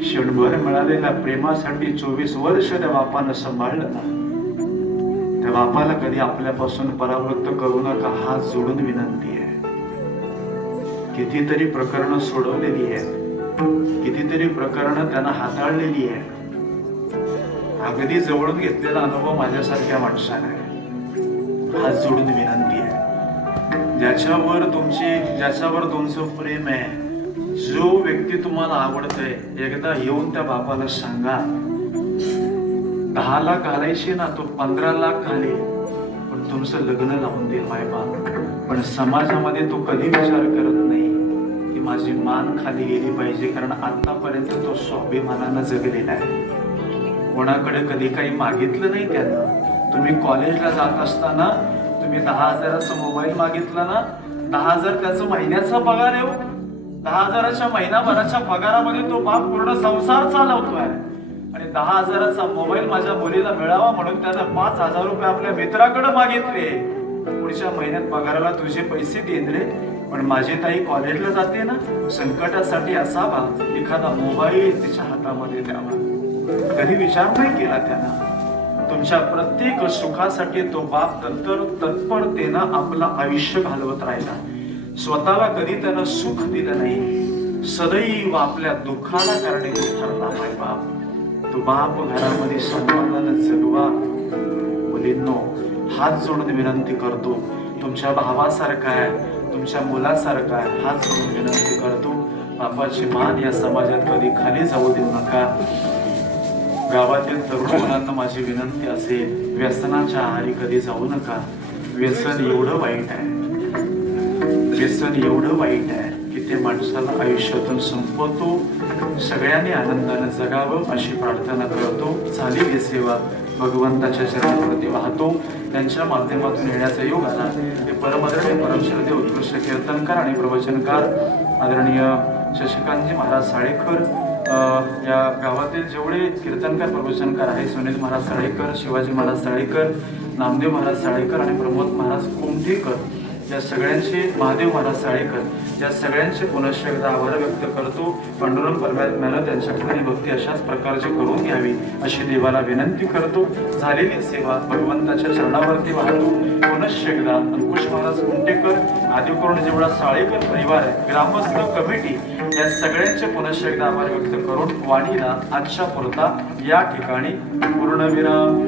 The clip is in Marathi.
क्षणभर मिळालेल्या प्रेमासाठी 24 वर्ष त्या बापानं सांभाळलं ना, त्या बापाला कधी आपल्यापासून परावृत्त करू नका, हात जोडून विनंती आहे. कितीतरी प्रकरणं सोडवलेली आहेत, कितीतरी प्रकरणं त्यांना हाताळलेली आहेत. अगदी जवळून घेतलेला अनुभव माझ्यासारख्या माणसाला आहे. हात जोडून विनंती आहे, ज्याच्यावर तुमचं प्रेम आहे, जो व्यक्ती तुम्हाला आवडतोय, एकदा येऊन त्या बापाला सांगा. 10 लाख घालायचे ना, तो 15 लाख घालेल, पण तुमचं लग्न लावून देईल मायबाप. पण समाजामध्ये तो कधी विचार करत नाही की माझी मान खाली गेली पाहिजे, कारण आतापर्यंत तो स्वाभिमानानं जगलेला आहे. कोणाकडे कधी काही मागितलं नाही त्यानं. तुम्ही कॉलेजला जात असताना तुम्ही 10,000चा मोबाईल मागितला ना, 10,000 त्याचा महिन्याचा पगार येऊ, 10,000च्या महिनाभराच्या पगारामध्ये तो बाप पूर्ण संसार चालवतोय. आणि 10,000चा मोबाईल माझ्या मुलीला मिळावा म्हणून त्यानं 5,000 रुपये आपल्या मित्राकडे मागितले. पुढच्या महिन्यात पगाराला तुझे पैसे देईन रे, पण माझी ताई कॉलेजला जाते ना, संकटासाठी असावा एखादा मोबाईल तिच्या हातामध्ये द्यावा. कधी विचार नाही केला त्यानं. तुमच्या प्रत्येक सुखासाठी तो बाप तत्परतेनं आपलं आयुष्य घालवत राहिला. स्वतःला कधी त्यानं सुख दिलं नाही, सदैव आपल्या दुःखाला कारणीभूत ठरला मायबाप. तो बाप घरामध्ये सन्मानानं जगवा. मुलींनो, हात जोडून विनंती करतो, तुमच्या भावासारखा आहे, तुमच्या मुलासारखा आहे, हात जोडून विनंती करतो. बापाची मान या समाजात कधी खाली जाऊ देऊ नका. गावातील तरुण मुलांना माझी विनंती असेल, व्यसनाच्या आहारी कधी जाऊ नका. व्यसन एवढं वाईट आहे, व्यसन एवढं वाईट आहे की ते माणसाला आयुष्यातून संपवतो. सगळ्यांनी आनंदाने जगावं अशी प्रार्थना करतो. झालेली सेवा भगवंताच्या चरणावरती वाहतो. त्यांच्या माध्यमातून येण्याचा योग आला. ते परमआदरणीय परमश्रद्धेय उत्कृष्ट कीर्तनकार आणि प्रवचनकार आदरणीय शशिकांतजी महाराज साळेकर, या गावातील जेवढे कीर्तनकार प्रवचनकार आहेत, सुनील महाराज साळेकर, शिवाजी महाराज साळेकर, नामदेव महाराज साळेकर आणि प्रमोद महाराज कोंढेकर, या सगळ्यांचे, महादेव महाराज साळेकर, या सगळ्यांचे पुनश्च एकदा आभार व्यक्त करतो. पांडुरंग परमात्म्यानं त्यांच्या ठिकाणी भक्ती अशाच प्रकारची करून घ्यावी अशी देवाला विनंती करतो. झालेली सेवा भगवंताच्या चरणावरती वाहतो. पुनश्च एकदा अंकुश महाराज कुंटेकर, आदिकरून जेवढा साळेकर परिवार आहे, ग्रामस्थ कमिटी, या सगळ्यांचे पुनश्च एकदा आभार व्यक्त करून वाणीला आजच्या पुरता या ठिकाणी पूर्णविराम.